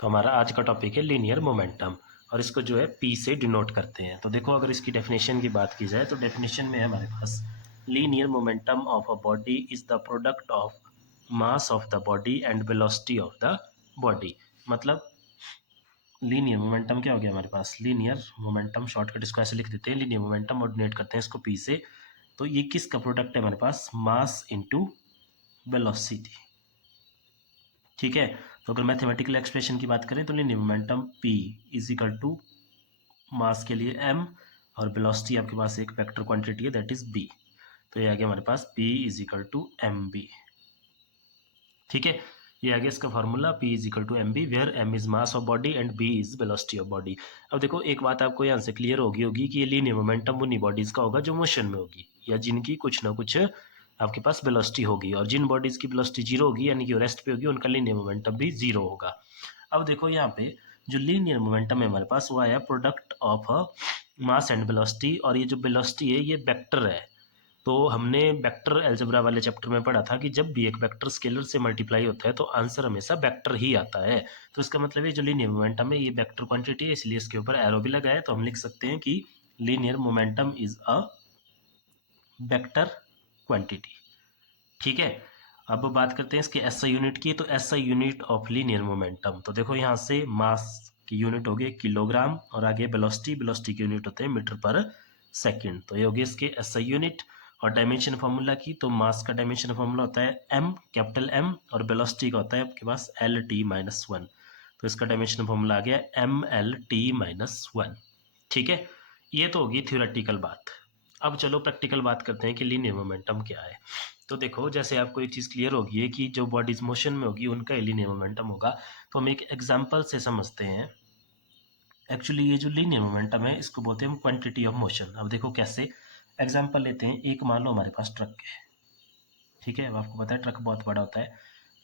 तो हमारा आज का टॉपिक है लीनियर मोमेंटम और इसको जो है पी से डिनोट करते हैं। तो देखो अगर इसकी डेफिनेशन की बात की जाए तो डेफिनेशन में है हमारे पास linear momentum of a body is the product of mass of the body and velocity of the body. मतलब लीनियर मोमेंटम क्या हो गया हमारे पास, लीनियर मोमेंटम शॉर्टकट इसको ऐसे लिख देते हैं, लीनियर मोमेंटम और डिनोट करते हैं इसको पी से। तो ये किसका प्रोडक्ट है हमारे पास, मास इंटू वेलोसिटी। ठीक है, तो अगर मैथमेटिकल एक्सप्रेशन की बात करें तो linear momentum p is equal to mass के लिए m और वेलोसिटी आपके पास एक वेक्टर क्वांटिटी है दैट इज b। तो ये आ गया हमारे पास p is equal to M B. ठीक है, ये आ गया इसका formula p is equal to M B where m is mass of body and b is velocity of body. अब देखो एक बात आपको यहाँ से क्लियर होगी कि ये लीनियर मोमेंटम उन्हीं बॉडीज का होगा जो मोशन में होगी या जिनकी कुछ ना कुछ आपके पास वेलोसिटी होगी, और जिन बॉडीज की वेलोसिटी जीरो होगी यानी कि रेस्ट पे होगी उनका लीनियर मोमेंटम भी जीरो होगा। अब देखो यहाँ पे जो लीनियर मोमेंटम है हमारे पास वो आया product of mass and velocity, और ये जो वेलोसिटी है ये वेक्टर है। तो हमने वेक्टर अलजेब्रा वाले चैप्टर में पढ़ा था कि जब भी एक वेक्टर स्केलर से मल्टीप्लाई होता है तो आंसर हमेशा वेक्टर ही आता है। तो इसका मतलब है जो लीनियर मोमेंटम है ये वेक्टर क्वांटिटी है, इसलिए इसके ऊपर एरो भी लगा है। तो हम लिख सकते हैं कि linear momentum is a vector quantity. ठीक है, अब बात करते हैं इसके एसआई यूनिट की। तो SI unit of linear momentum, तो देखो यहाँ से मास की यूनिट हो गई किलोग्राम और आगे वेलोसिटी, वेलोसिटी की यूनिट होते हैं मीटर पर सेकंड। तो ये हो गई इसके एसआई यूनिट। और डायमेंशन फार्मूला की, तो मास का डायमेंशन फार्मूला होता है एम, कैपिटल एम, और वेलोसिटी का होता है आपके पास एल टी माइनस वन। तो इसका डायमेंशन फार्मूला आ गया M L T minus one. ठीक है, ये तो होगी थ्योरेटिकल बात। अब चलो प्रैक्टिकल बात करते हैं कि लीनियर मोमेंटम क्या है। तो देखो जैसे आपको एक चीज़ क्लियर होगी है कि जो बॉडीज मोशन में होगी उनका लीनियर मोमेंटम होगा। तो हम एक एग्जांपल से समझते हैं। एक्चुअली ये जो लीनियर मोमेंटम है इसको बोलते हैं हम क्वांटिटी ऑफ मोशन। अब देखो कैसे, एग्जांपल लेते हैं। एक मान लो हमारे पास ट्रक है, ठीक है। अब आपको पता है ट्रक बहुत बड़ा होता है।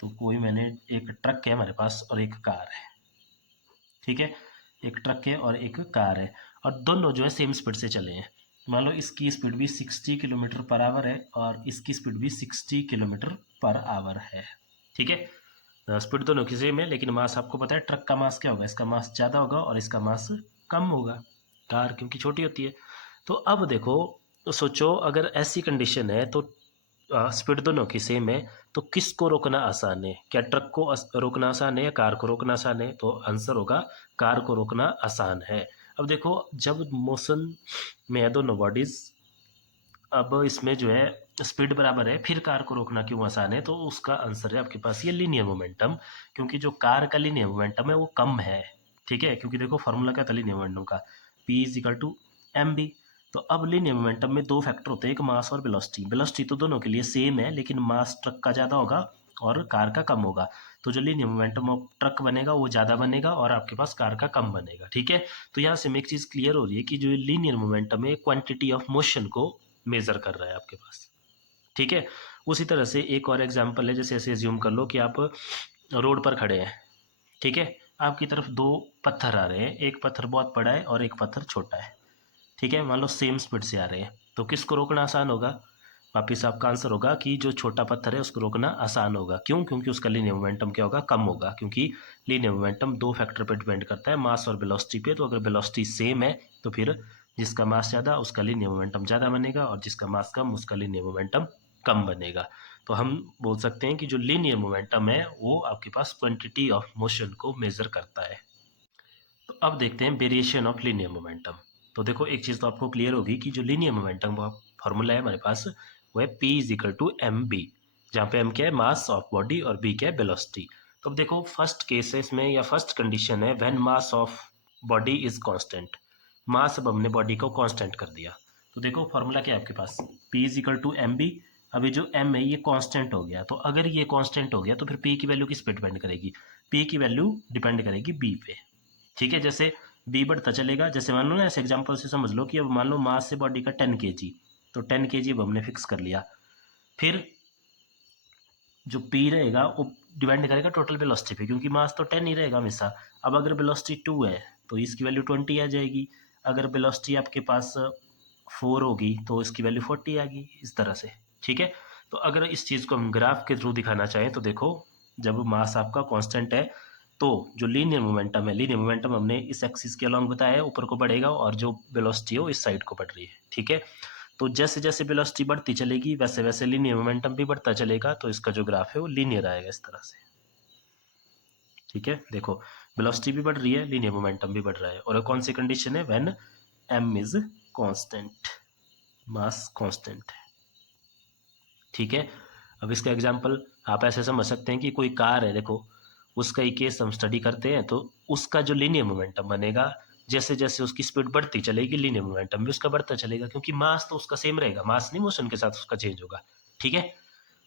तो कोई मैंने एक ट्रक है हमारे पास और एक कार है, ठीक है। एक ट्रक है और एक कार है और दोनों जो है सेम स्पीड से चले हैं। मान लो इसकी स्पीड भी 60 किलोमीटर पर आवर है और इसकी स्पीड भी 60 किलोमीटर पर आवर है, ठीक है। स्पीड दोनों की सेम है, लेकिन मास आपको पता है ट्रक का मास क्या होगा, इसका मास ज़्यादा होगा और इसका मास कम होगा, कार क्योंकि छोटी होती है। तो अब देखो, तो सोचो अगर ऐसी कंडीशन है तो स्पीड दोनों की सेम है, तो किसको रोकना आसान है, क्या ट्रक को रोकना आसान है या कार को रोकना आसान है? तो आंसर होगा कार को रोकना आसान है। अब देखो जब मोशन में है दोनों बॉडीज, अब इसमें जो है स्पीड बराबर है, फिर कार को रोकना क्यों आसान है? तो उसका आंसर है आपके पास ये लीनियर मोमेंटम, क्योंकि जो कार का लीनियर मोमेंटम है वो कम है, ठीक है। क्योंकि देखो फॉर्मूला क्या था लीनियर मोमेंटम का, P is equal to M B. तो अब लीनियर मोमेंटम में दो फैक्टर होते हैं, एक मास और वेलोसिटी। वेलोसिटी तो दोनों के लिए सेम है, लेकिन मास ट्रक का ज़्यादा होगा और कार का कम होगा। तो जो लीनियर मोमेंटम ऑफ ट्रक बनेगा वो ज़्यादा बनेगा और आपके पास कार का कम बनेगा, ठीक है। तो यहाँ से हमें एक चीज़ क्लियर हो रही है कि जो लीनियर मोमेंटम है क्वांटिटी ऑफ मोशन को मेजर कर रहा है आपके पास, ठीक है। उसी तरह से एक और एग्जांपल है, जैसे ऐसे एज्यूम कर लो कि आप रोड पर खड़े हैं, ठीक है। आपकी तरफ दो पत्थर आ रहे हैं, एक पत्थर बहुत बड़ा है और एक पत्थर छोटा है, ठीक है। मान लो सेम स्पीड से आ रहे हैं, तो किसको रोकना आसान होगा? वापिस आपका आंसर होगा कि जो छोटा पत्थर है उसको रोकना आसान होगा। क्यों? क्योंकि उसका लीनियर मोमेंटम क्या होगा, कम होगा। क्योंकि लीनियर मोमेंटम दो फैक्टर पर डिपेंड करता है, मास और वेलोसिटी पे। तो अगर वेलोसिटी सेम है तो फिर जिसका मास ज़्यादा उसका लीनियर मोमेंटम ज़्यादा बनेगा और जिसका मास कम उसका लीनियर मोमेंटम कम बनेगा। तो हम बोल सकते हैं कि जो लीनियर मोमेंटम है वो आपके पास क्वांटिटी ऑफ मोशन को मेजर करता है। तो अब देखते हैं वेरिएशन ऑफ लीनियर मोमेंटम। तो देखो एक चीज़ तो आपको क्लियर होगी कि जो लीनियर मोमेंटम वो फॉर्मूला है हमारे पास वो है P is equal to M B, जहाँ पे एम क्या है मास ऑफ बॉडी और बी क्या है वेलोसिटी। तो अब देखो फर्स्ट केस है इसमें या फर्स्ट कंडीशन है when mass of body is constant. Mass अब हमने बॉडी को कांस्टेंट कर दिया। तो देखो फॉर्मूला क्या है आपके पास, p is equal to M v. अभी जो एम है ये कांस्टेंट हो गया, तो अगर ये कांस्टेंट हो गया तो फिर पी की वैल्यू किस पे डिपेंड करेगी? पी की वैल्यू डिपेंड करेगी बी पे, ठीक है। जैसे बी बढ़ता चलेगा, जैसे मान लो ना ऐसे एग्जांपल से समझ लो कि अब मान लो मास से बॉडी का 10 केजी, तो 10 केजी अब हमने फिक्स कर लिया। फिर जो पी रहेगा वो डिपेंड करेगा टोटल वेलोसिटी पे, क्योंकि मास तो 10 ही रहेगा हमेशा। अब अगर वेलोसिटी 2 है तो इसकी वैल्यू 20 आ जाएगी। अगर वेलोसिटी आपके पास 4 होगी तो इसकी वैल्यू 40 आ गई, इस तरह से, ठीक है। तो अगर इस चीज़ को हम ग्राफ के थ्रू दिखाना चाहें तो देखो जब मास आपका कांस्टेंट है तो जो लीनियर मोमेंटम है, लीनियर मोमेंटम हमने इस एक्सिस के अलॉन्ग बताया है, ऊपर को बढ़ेगा और जो वेलोसिटी है वो इस साइड को बढ़ रही है, ठीक है। तो जैसे जैसे वेलोसिटी बढ़ती चलेगी वैसे वैसे लीनियर मोमेंटम भी बढ़ता चलेगा, तो इसका जो ग्राफ है वो लीनियर आएगा इस तरह से, ठीक है। देखो वेलोसिटी भी बढ़ रही है, लीनियर मोमेंटम भी बढ़ रहा है, और कौन सी कंडीशन है, when m is constant, mass constant है, ठीक है। अब इसका एग्जांपल आप ऐसे समझ सकते हैं कि कोई कार है, देखो उसका ही केस हम स्टडी करते हैं, तो उसका जो लीनियर मोमेंटम बनेगा, जैसे जैसे उसकी स्पीड बढ़ती चलेगी लीनियर मोमेंटम भी उसका बढ़ता चलेगा, क्योंकि मास तो उसका सेम रहेगा, मास नहीं मोशन के साथ उसका चेंज होगा, ठीक है।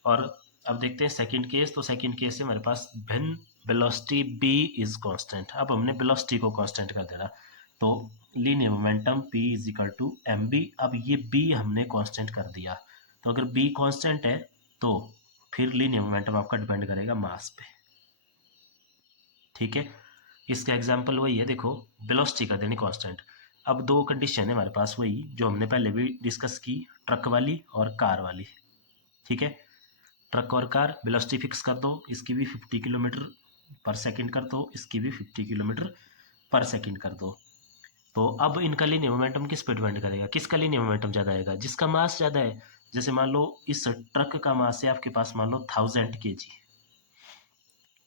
और अब देखते हैं सेकंड केस। तो सेकंड केस है हमारे पास when velocity b is constant. अब हमने वेलोसिटी को कांस्टेंट कर देना, तो linear momentum p is equal to M v. अब ये b हमने कांस्टेंट कर दिया, तो अगर b कांस्टेंट है तो फिर लीनियर मोमेंटम आपका डिपेंड करेगा मास पे, ठीक है। इसका एग्जाम्पल वही है, देखो वेलोसिटी कर देनी कांस्टेंट। अब दो कंडीशन है हमारे पास वही जो हमने पहले भी डिस्कस की, ट्रक वाली और कार वाली, ठीक है। ट्रक और कार वेलोसिटी फिक्स कर दो, इसकी भी 50 किलोमीटर पर सेकंड कर दो, इसकी भी 50 किलोमीटर पर सेकंड कर दो। तो अब इनका लीनियर मोमेंटम किस पे डिपेंड करेगा, किसका लीनियर मोमेंटम ज़्यादा आएगा, जिसका मास ज़्यादा है। जैसे मान लो इस ट्रक का मास है आपके पास मान लो 1000 kg,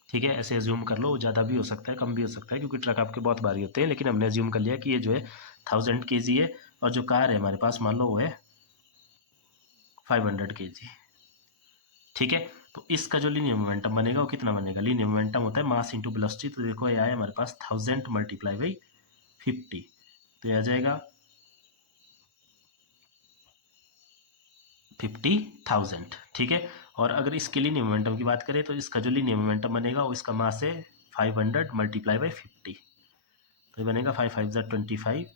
ठीक है। ऐसे एज्यूम कर लो, ज़्यादा भी हो सकता है कम भी हो सकता है, क्योंकि ट्रक आपके बहुत भारी होते हैं, लेकिन हमने एज्यूम कर लिया कि ये जो है 1000 kg है, और जो कार है हमारे पास मान लो वो है 500 kg, ठीक है। तो इसका जो लीनियर मोमेंटम बनेगा वो कितना बनेगा, लीनियर मोमेंटम होता है मास इंटू वेलोसिटी। तो देखो ये आया हमारे पास 1000 मल्टीप्लाई बाई 50, तो ये आ जाएगा 50,000, ठीक है। और अगर इसके लीनियर मोमेंटम की बात करें तो इसका जो लीनियर मोमेंटम बनेगा वो इसका मास है 500 मल्टीप्लाई बाई 50, तो ये बनेगा 5 5 25,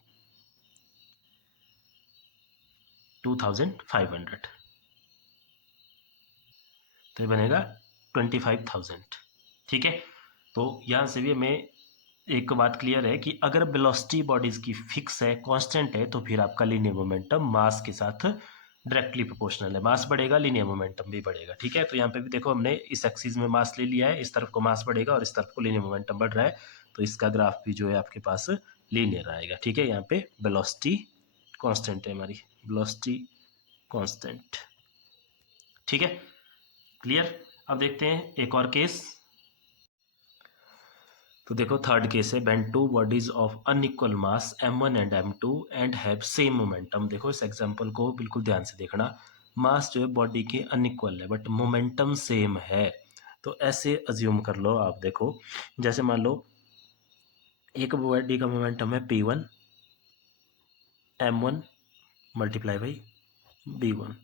2500, तो ये बनेगा 25,000, ठीक है। तो यहाँ से भी हमें एक बात क्लियर है कि अगर वेलोसिटी बॉडीज की फिक्स है, कांस्टेंट है, तो फिर आपका लीनियर मोमेंटम मास के साथ डायरेक्टली प्रोपोर्शनल है, मास बढ़ेगा लीनियर मोमेंटम भी बढ़ेगा, ठीक है। तो यहाँ पे भी देखो हमने इस एक्सिस में मास ले लिया है, इस तरफ को मास बढ़ेगा और इस तरफ को लीनियर मोमेंटम बढ़ रहा है, तो इसका ग्राफ भी जो है आपके पास लीनियर आएगा, ठीक है। यहाँ पे वेलोसिटी कांस्टेंट है हमारी, वेलोसिटी कांस्टेंट, ठीक है, क्लियर। अब देखते हैं एक और केस। तो देखो थर्ड केस है, when two bodies of unequal mass m1 and m2 and have same momentum. देखो इस एग्जांपल को बिल्कुल ध्यान से देखना, मास जो है बॉडी के अनइक्वल है बट मोमेंटम सेम है। तो ऐसे अज्यूम कर लो आप, देखो जैसे मान लो एक बॉडी का मोमेंटम है p1 m1 multiply by b1,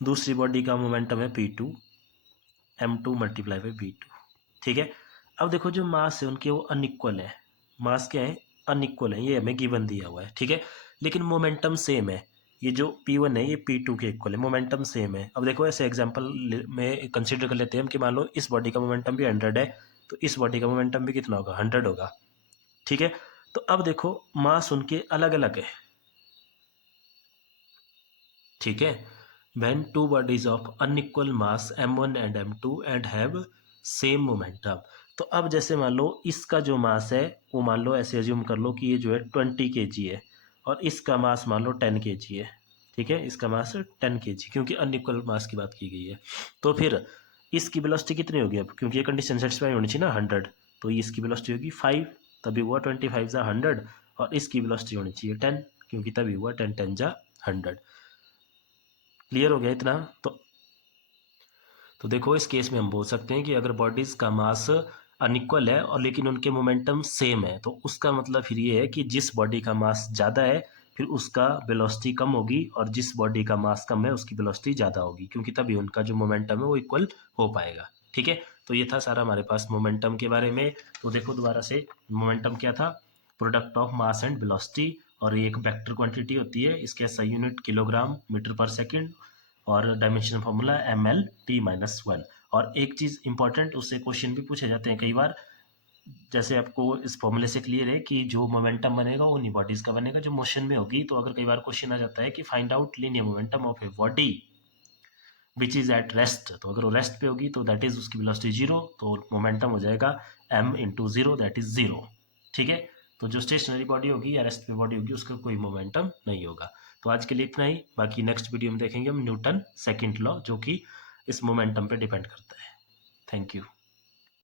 दूसरी बॉडी का मोमेंटम है p2 m2 multiply by b2, ठीक है। अब देखो जो मास है उनके वो अनइक्वल है, मास क्या है, अनइक्वल है, ये हमें गिवन दिया हुआ है, ठीक है। लेकिन मोमेंटम सेम है, ये जो P1 है ये P2 के इक्वल है, मोमेंटम सेम है। अब देखो ऐसे एग्जांपल में कंसीडर कर लेते हैं हम कि मान लो इस बॉडी का मोमेंटम भी 100 है, तो इस बॉडी का मोमेंटम भी कितना होगा, 100 होगा, ठीक है। तो अब देखो मास उनके अलग अलग है, ठीक है। when two bodies of unequal mass m1 and m2 and have same momentum। तो अब जैसे मान लो इसका जो मास है वो मान लो ऐसे एज्यूम कर लो कि ये जो है 20 kg है, और इसका मास मान लो 10 kg है, ठीक है। इसका मास 10 kg, क्योंकि अनइक्वल मास की बात की गई है। तो फिर इसकी वेलोसिटी कितनी होगी, अब क्योंकि ये कंडीशन सेटिस्फाई होनी चाहिए ना 100, तो इसकी वेलोसिटी होगी 5, तभी हुआ 25 जा 100, और इसकी वेलोसिटी होनी चाहिए 10, क्योंकि तभी हुआ 10 10 जा 100। क्लियर हो गया इतना। तो देखो इस केस में हम बोल सकते हैं कि अगर बॉडीज का मास अनइक्वल है और लेकिन उनके मोमेंटम सेम है, तो उसका मतलब फिर ये है कि जिस बॉडी का मास ज़्यादा है फिर उसका वेलोसिटी कम होगी, और जिस बॉडी का मास कम है उसकी वेलोसिटी ज़्यादा होगी, क्योंकि तभी उनका जो मोमेंटम है वो इक्वल हो पाएगा, ठीक है। तो ये था सारा हमारे पास मोमेंटम के बारे में। तो देखो दोबारा से, मोमेंटम क्या था, product of mass and velocity, और ये एक वेक्टर क्वांटिटी होती है, इसके SI यूनिट किलोग्राम मीटर पर सेकंड, और डायमेंशन फार्मूला ML T-1। और एक चीज़ इंपॉर्टेंट, उससे क्वेश्चन भी पूछे जाते हैं कई बार, जैसे आपको इस फॉर्मूले से क्लियर है कि जो मोमेंटम बनेगा वो उन्हीं बॉडीज का बनेगा जो मोशन में होगी। तो अगर कई बार क्वेश्चन आ जाता है कि find out linear momentum of a body which is at rest, तो अगर वो रेस्ट पे होगी तो दैट इज़ उसकी वेलोसिटी 0, तो मोमेंटम हो जाएगा m इंटू 0 दैट इज़ 0। ठीक है, तो जो स्टेशनरी बॉडी होगी या रेस्ट पे बॉडी होगी उसका कोई मोमेंटम नहीं होगा। तो आज के लिए इतना ही, बाकी नेक्स्ट वीडियो में देखेंगे हम न्यूटन सेकंड लॉ जो कि इस मोमेंटम पे डिपेंड करता है। Thank you.